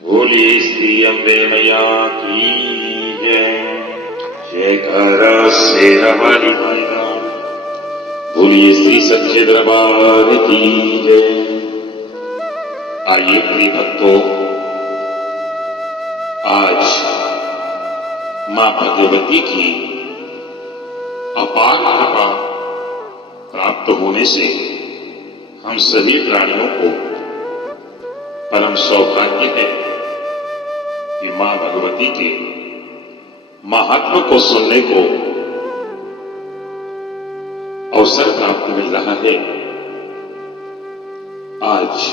बोलिए श्री अम्बे मैया की जय। जयकारा शेरा वाली माया। बोलिए श्री सच्चे दरबार की जय। आइए प्रिय भक्तों, आज मां भगवती की अपार कृपा प्राप्त होने से हम सभी प्राणियों को परम सौभाग्य है कि मां भगवती के महात्म को सुनने को अवसर प्राप्त मिल रहा है। आज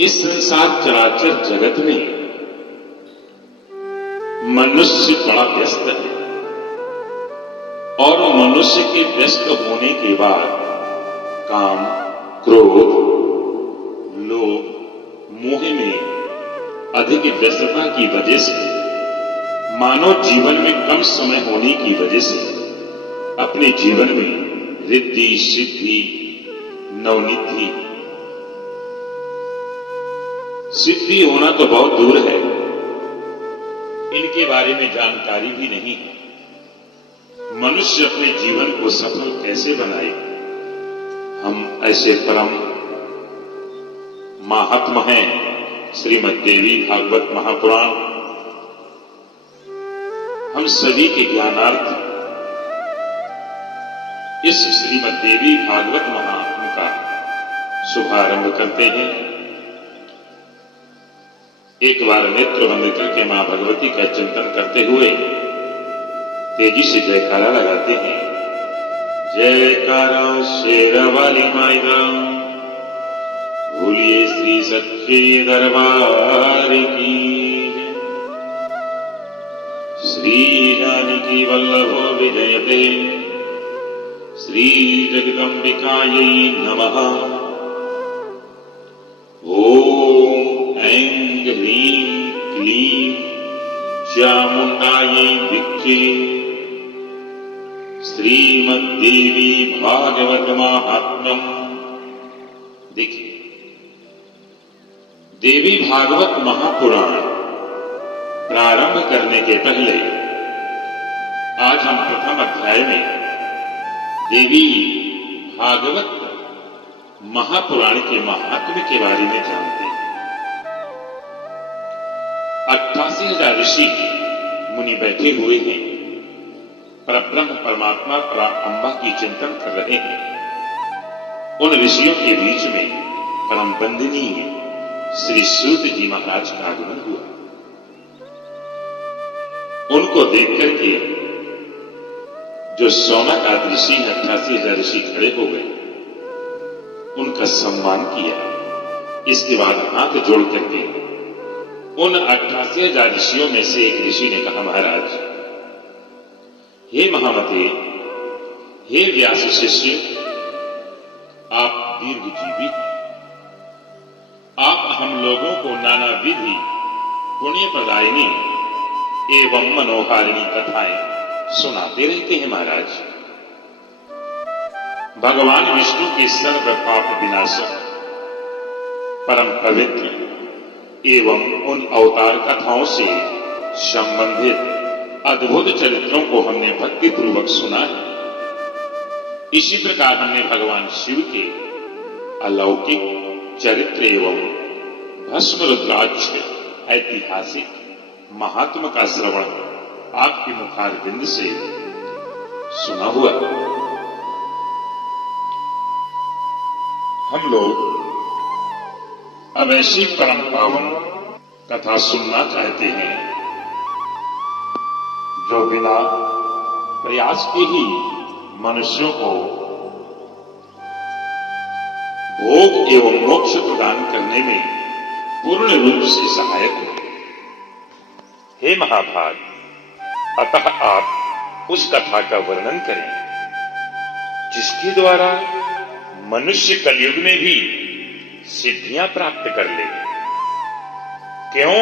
इस संसार चराचर जगत में मनुष्य बड़ा व्यस्त है और मनुष्य के व्यस्त होने के बाद काम, क्रोध, लोभ, मोह में अधिक व्यस्तता की वजह से मानव जीवन में कम समय होने की वजह से अपने जीवन में रिद्धि, सिद्धि, नवनिधि, सिद्धि होना तो बहुत दूर है, इनके बारे में जानकारी भी नहीं है। मनुष्य अपने जीवन को सफल कैसे बनाए, हम ऐसे परम महात्मा हैं श्रीमद् देवी भागवत महापुराण, हम सभी के ज्ञानार्थ इस श्रीमद् देवी भागवत महात्म का शुभारंभ करते हैं। एक बार नेत्र बंद करके मां भगवती का चिंतन करते हुए तेजी से जयकारा लगाते हैं। जयकारा शेरा वाली माया। बोलिए श्री सच्चे दरबार की। श्री जानकी वल्लभो विजयते। श्री जगदंबिकायै नमः। ओम ऐं ह्रीं क्लीं चामुंडायै विद्ये। श्रीमद्देवी भागवत महात्म्यम। देखिए, देवी भागवत महापुराण प्रारंभ करने के पहले आज हम प्रथम अध्याय में देवी भागवत महापुराण के महात्म्य के बारे में जानते हैं। 88,000 ऋषि मुनि बैठे हुए हैं, परब्रह्म परमात्मा अम्बा की चिंतन कर रहे हैं। उन ऋषियों के बीच में परम वंदनीय श्री सूत जी महाराज का आगमन हुआ। उनको देख करके जो सौनक आदि ऋषि 88,000 ऋषि खड़े हो गए, उनका सम्मान किया। इसके बाद हाथ जोड़ करके उन 88,000 ऋषियों में से एक ऋषि ने कहा, महाराज, हे महामते, हे व्यास शिष्य, आप दीर्घजीवी, आप हम लोगों को नाना विधि पुण्य प्रदायिनी एवं मनोहारिणी कथाएं सुनाते रहते हैं। महाराज, भगवान विष्णु के सर्व पाप विनाशक, परम पवित्र एवं उन अवतार कथाओं से संबंधित अद्भुत चरित्रों को हमने भक्ति पूर्वक सुना है। इसी प्रकार हमने भगवान शिव के अलौकिक चरित्र एवं भस्म रुद्राक्ष ऐतिहासिक महात्मा का श्रवण आपके मुखारविंद से सुना हुआ। हम लोग अब ऐसी परम पावन कथा सुनना चाहते हैं जो बिना प्रयास के ही मनुष्यों को भोग एवं मोक्ष प्रदान करने में पूर्ण रूप से सहायक हो। हे महाभाग, अतः आप उस कथा का वर्णन करें जिसके द्वारा मनुष्य कलयुग में भी सिद्धियां प्राप्त कर ले। क्यों?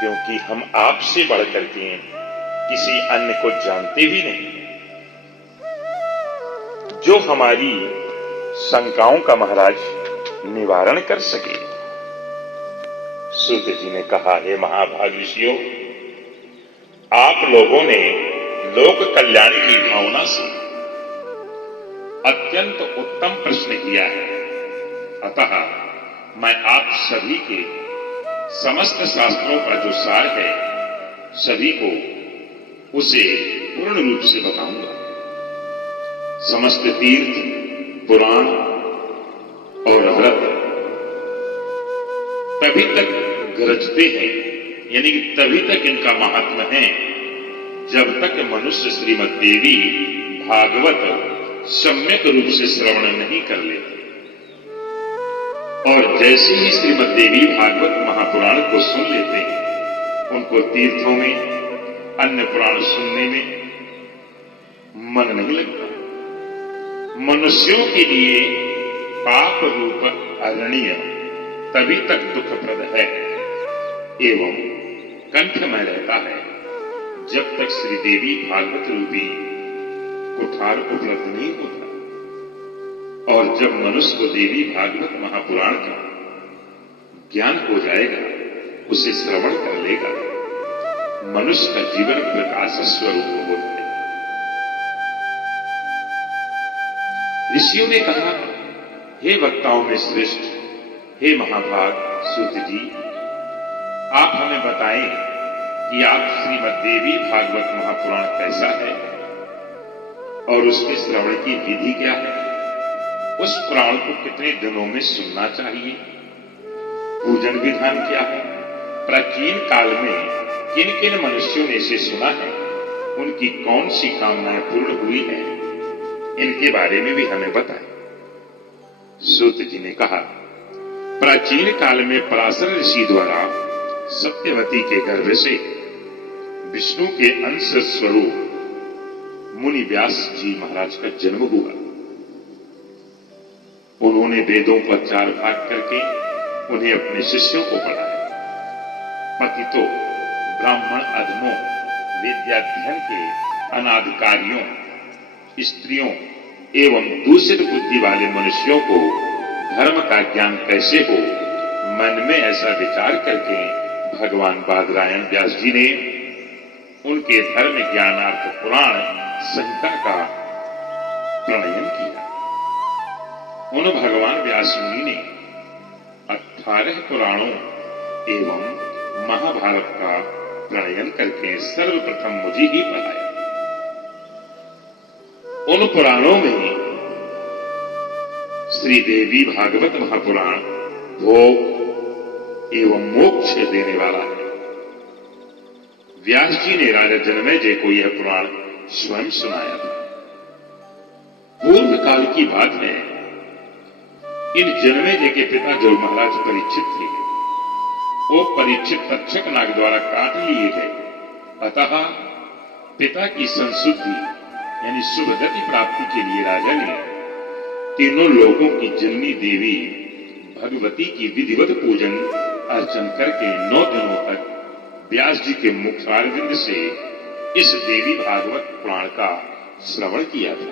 क्योंकि हम आपसे बढ़कर के किसी अन्य को जानते भी नहीं, जो हमारी शंकाओं का महाराज निवारण कर सके। सूत जी ने कहा, हे महाभाग ऋषियों, आप लोगों ने लोक कल्याण की भावना से अत्यंत उत्तम प्रश्न किया है। अतः मैं आप सभी के समस्त शास्त्रों का जो सार है, सभी को उसे पूर्ण रूप से बताऊंगा। समस्त तीर्थ, पुराण और व्रत तभी तक गरजते हैं, यानी कि तभी तक इनका महात्म्य है, जब तक मनुष्य श्रीमद् देवी भागवत सम्यक रूप से श्रवण नहीं कर लेते। और जैसे ही श्रीमद् देवी भागवत महापुराण को सुन लेते हैं, उनको तीर्थों में, अन्य पुराण सुनने में मन नहीं लगता। मनुष्यों के लिए पाप रूप अरण्य तभी तक दुखप्रद है एवं कंठ में रहता है, जब तक श्री देवी भागवत रूपी कुठार उपलब्ध नहीं होता। और जब मनुष्य को देवी भागवत महापुराण का ज्ञान हो जाएगा, उसे श्रवण कर लेगा, मनुष्य का जीवन प्रकाश स्वरूप होता है। ऋषियों ने कहा, हे वक्ताओं में श्रेष्ठ, हे महाभाग सूत जी, आप हमें बताएं कि आप श्रीमद् देवी भागवत महापुराण कैसा है और उसके श्रवण की विधि क्या है, उस पुराण को कितने दिनों में सुनना चाहिए, पूजन विधान क्या है, प्राचीन काल में किन किन मनुष्यों ने इसे सुना है, उनकी कौन सी कामनाएं पूर्ण हुई है, इनके बारे में भी हमें बताएं। सूत जी ने कहा, प्राचीन काल में पराशर ऋषि द्वारा सत्यवती के गर्भ से विष्णु के अंश स्वरूप मुनि व्यास जी महाराज का जन्म हुआ। उन्होंने वेदों को 4 भाग करके उन्हें अपने शिष्यों को पढ़ाया। पतितों, ब्राह्मण अधमों, विद्याध्ययन के अनाधिकारियों, स्त्रियों एवं दूषित बुद्धि वाले मनुष्यों को धर्म का ज्ञान कैसे हो, मन में ऐसा विचार करके भगवान बादरायण व्यास जी ने उनके धर्म ज्ञानार्थ पुराण संहिता का प्रणयन किया। उन भगवान व्यास मुनि ने 18 पुराणों एवं महाभारत का प्रणयन करके सर्वप्रथम मुझे ही पढ़ाया। उन पुराणों में श्री देवी भागवत महापुराण भोग एवं मोक्ष देने वाला है। व्यास जी ने राजा जनमेजय को यह पुराण स्वयं सुनाया था। पूर्व काल की बात है, इन जनमेजय के पिता जो महाराज परीक्षित थे, वो परीक्षित तक्षक नाग द्वारा काट लिए गए। अतः पिता की संशुद्धि यानी शुभ गति प्राप्ति के लिए राजा ने तीनों लोगों की जननी देवी भगवती की विधिवत पूजन अर्चन करके 9 दिनों तक व्यास जी के मुखारविंद से इस देवी भागवत पुराण का श्रवण किया था।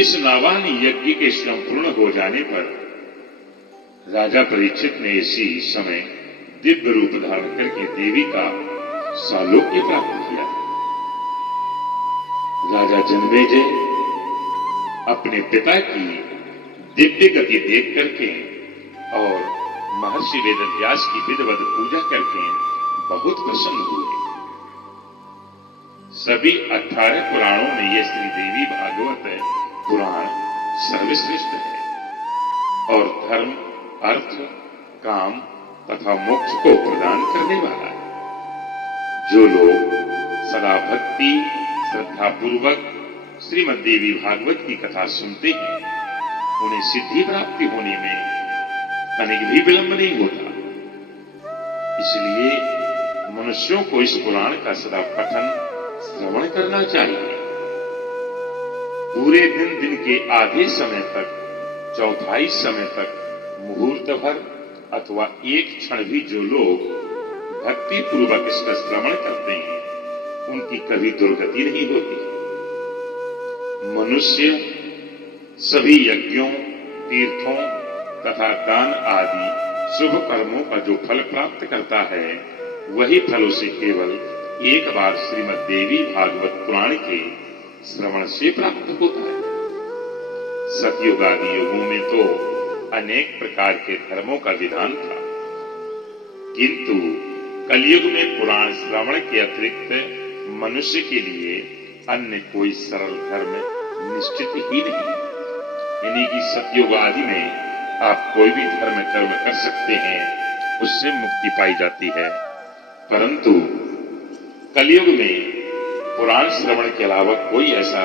इस नावान यज्ञ के संपूर्ण हो जाने पर राजा परीक्षित ने इसी समय दिव्य रूप धारण करके देवी का सालोक्य प्राप्त किया। राजा जनमेजय अपने पिता की दिव्य गति देख करके और महर्षि वेदव्यास की विधिवत पूजा करके बहुत प्रसन्न हुए। सभी 18 पुराणों में यह श्री देवी भागवत पुराण सर्वश्रेष्ठ है और धर्म, अर्थ, काम तथा मोक्ष को प्रदान करने वाला है। जो लोग सदा भक्ति श्रद्धा पूर्वक श्रीमद् देवी भागवत की कथा सुनते हैं, उन्हें सिद्धि प्राप्ति होने में तनिक भी विलंब नहीं होता। इसलिए मनुष्यों को इस पुराण का सदा पठन श्रवण करना चाहिए। पूरे दिन के आधे समय तक, चौथाई समय तक मुहूर्त भर अथवा एक क्षण भी जो लोग भक्ति पूर्वक इसका श्रवण करते हैं, उनकी कभी दुर्गति नहीं होती। मनुष्य सभी यज्ञों, तीर्थों तथा दान आदि शुभ कर्मों का जो फल प्राप्त करता है वही फल उसे केवल एक बार श्रीमद् देवी भागवत पुराण के श्रवण से प्राप्त होता है। सतयुग आदि युगों में तो अनेक प्रकार के धर्मों का विधान था, किंतु कलयुग में पुराण श्रवण के अतिरिक्त मनुष्य के लिए अन्य कोई सरल धर्म निश्चित ही नहीं। यानी कि सतयुग आदि में आप कोई भी धर्म कर्म कर सकते हैं, उससे मुक्ति पाई जाती है, परंतु कलयुग में पुराण श्रवण के अलावा कोई ऐसा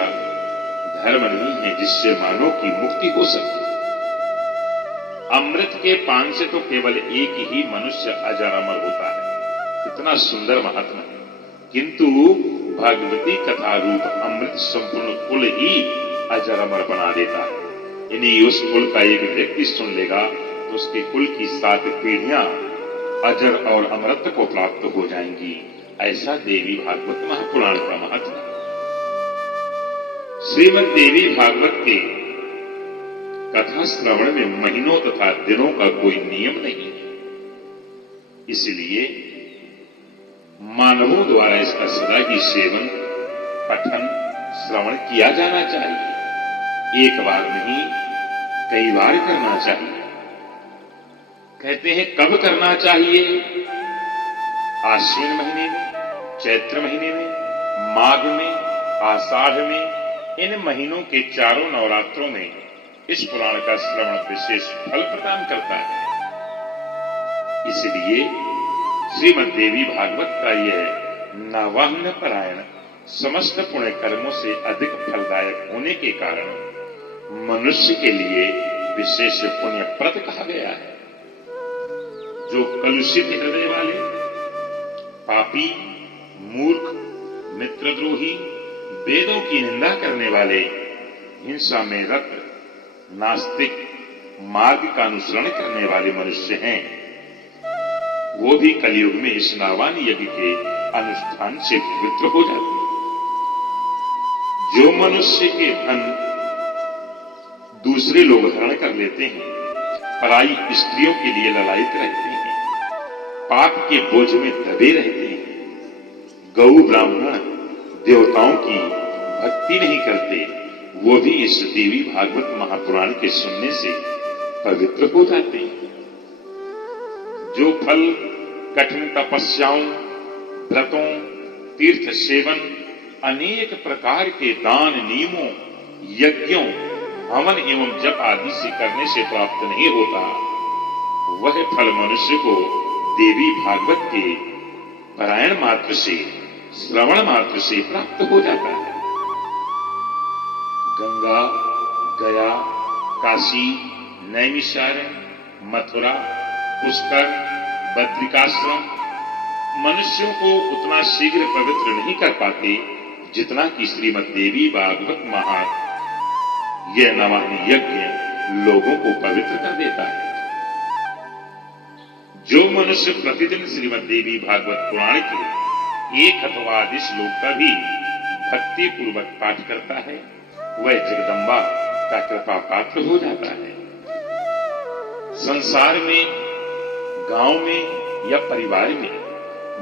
धर्म नहीं है जिससे मानव की मुक्ति हो सके। अमृत के पान से तो केवल एक ही मनुष्य अजर अमर होता है, इतना सुंदर महात्मा है, किंतु भगवती कथा रूप अमृत संपूर्ण कुल ही अजर अमर बना देता है। यानी उस कुल का एक व्यक्ति सुन लेगा तो उसके कुल की 7 पीढ़ियां अजर और अमृत को प्राप्त हो जाएंगी। ऐसा देवी भागवत महापुराण का महत्व। श्रीमद् देवी भागवत के कथा श्रवण में महीनों तथा दिनों का कोई नियम नहीं है, इसलिए मानवों द्वारा इसका सदा ही सेवन, पठन, श्रवण किया जाना चाहिए। एक बार नहीं, कई बार करना चाहिए। कहते हैं कब करना चाहिए? आश्विन महीने में, चैत्र महीने में, माघ में, आषाढ़ में, इन महीनों के चारों नवरात्रों में इस पुराण का श्रवण विशेष फल प्रदान करता है। इसलिए श्रीमद् देवी भागवत का यह नवान्न पारायण समस्त पुण्य कर्मों से अधिक फलदायक होने के कारण मनुष्य के लिए विशेष पुण्यप्रद कहा गया है। जो कलुषित हृदय वाले, पापी, मूर्ख, मित्रद्रोही, वेदों की निंदा करने वाले, हिंसा में रत, नास्तिक, मार्ग का अनुसरण करने वाले मनुष्य हैं, वो भी कलयुग में इस नावान यज्ञ के अनुष्ठान से पवित्र हो जाते हैं। जो मनुष्य के धन दूसरे लोग हरण कर लेते हैं, पराई स्त्रियों के लिए ललायित रहते हैं, पाप के बोझ में दबे रहते हैं, गौ ब्राह्मण देवताओं की भक्ति नहीं करते, वो भी इस देवी भागवत महापुराण के सुनने से पवित्र हो जाते हैं। जो फल कठिन तपस्याओं, व्रतों, तीर्थ सेवन, अनेक प्रकार के दान, नियमों, यज्ञों, हवन एवं जप आदि से करने से प्राप्त नहीं होता, वह फल मनुष्य को देवी भागवत के पारायण मात्र से, श्रवण मात्र से प्राप्त हो जाता है। गंगा, गया, काशी, नैमिषारण्य, मथुरा, पुष्कर, बद्रिकाश्रम मनुष्यों को उतना शीघ्र पवित्र नहीं कर पाते जितना कि श्रीमद् देवी भागवत महा यह नवान्न यज्ञ लोगों को पवित्र कर देता है। जो मनुष्य प्रतिदिन श्रीमद् देवी भागवत पुराण के 1 अथवा अधिक श्लोक का भी भक्ति पूर्वक पाठ करता है, वह जगदम्बा का कृपा पात्र हो जाता है। संसार में, गांव में या परिवार में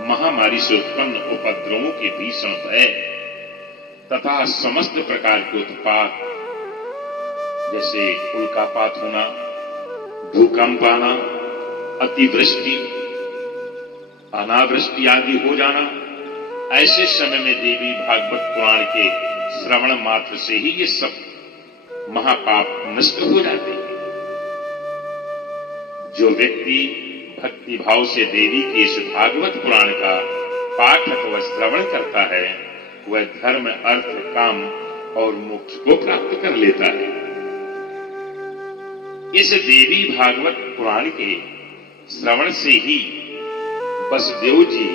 महामारी से उत्पन्न उपद्रवों के भीषण भय तथा समस्त प्रकार के उत्पात जैसे उल्कापात होना, भूकंप आना, अतिवृष्टि, अनावृष्टि आदि हो जाना, ऐसे समय में देवी भागवत पुराण के श्रवण मात्र से ही ये सब महापाप नष्ट हो जाते हैं। जो व्यक्ति भक्ति भाव से देवी के इस भागवत पुराण का पाठ अथवा श्रवण करता है, वह धर्म, अर्थ, काम और मोक्ष को प्राप्त कर लेता है। इस देवी भागवत पुराण के श्रवण से ही वसुदेव जी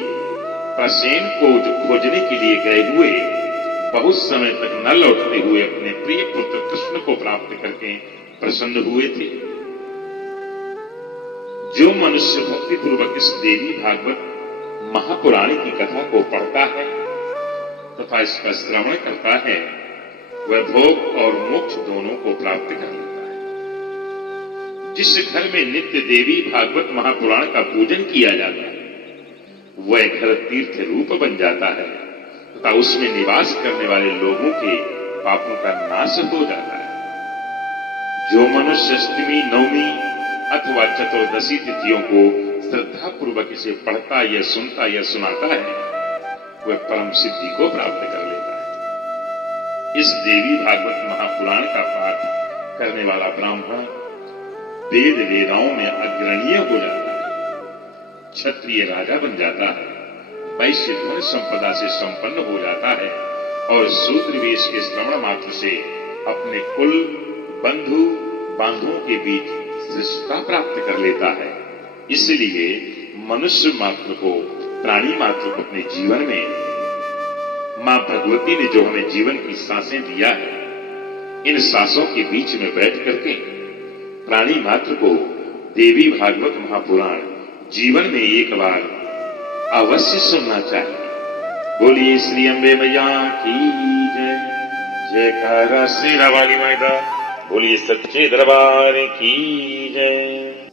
प्रसेन को जो खोजने के लिए गए हुए, बहुत समय तक न लौटते हुए अपने प्रिय पुत्र कृष्ण को प्राप्त करके प्रसन्न हुए थे। जो मनुष्य भक्ति पूर्वक इस देवी भागवत महापुराण की कथा को पढ़ता है तथा इसका श्रवण करता है, वह भोग और मोक्ष दोनों को प्राप्त कर लेता है। जिस घर में नित्य देवी भागवत महापुराण का पूजन किया जाता है, वह घर तीर्थ रूप बन जाता है तथा उसमें निवास करने वाले लोगों के पापों का नाश हो जाता है। जो मनुष्य अष्टमी, नवमी अथवा चतुर्दशी तिथियों को श्रद्धा पूर्वक इसे पढ़ता या सुनता या सुनाता है, वह परम सिद्धि को प्राप्त कर लेता है। इस देवी भागवत महापुराण का पाठ करने वाला ब्राह्मण वेद वेदाओं में अग्रणीय हो जाता है, क्षत्रिय राजा बन जाता है, वैश्य धन संपदा से संपन्न हो जाता है और शूद्र वेश के श्रवण मात्र से अपने कुल, बंधु, बांधुओं के बीच श्रेष्ठता प्राप्त कर लेता है। इसलिए मनुष्य मात्र को, प्राणी मात्र को अपने जीवन में मां भगवती ने जो हमें जीवन की सांसें दिया है, इन सांसों के बीच में बैठ करके प्राणी मात्र को देवी भागवत महापुराण जीवन में एक बार अवश्य सुनना चाहिए। बोलिए श्री अम्बे मैया की जय। जयकारा श्री रावाली माता, बोलिए सच्चे दरबार की जय।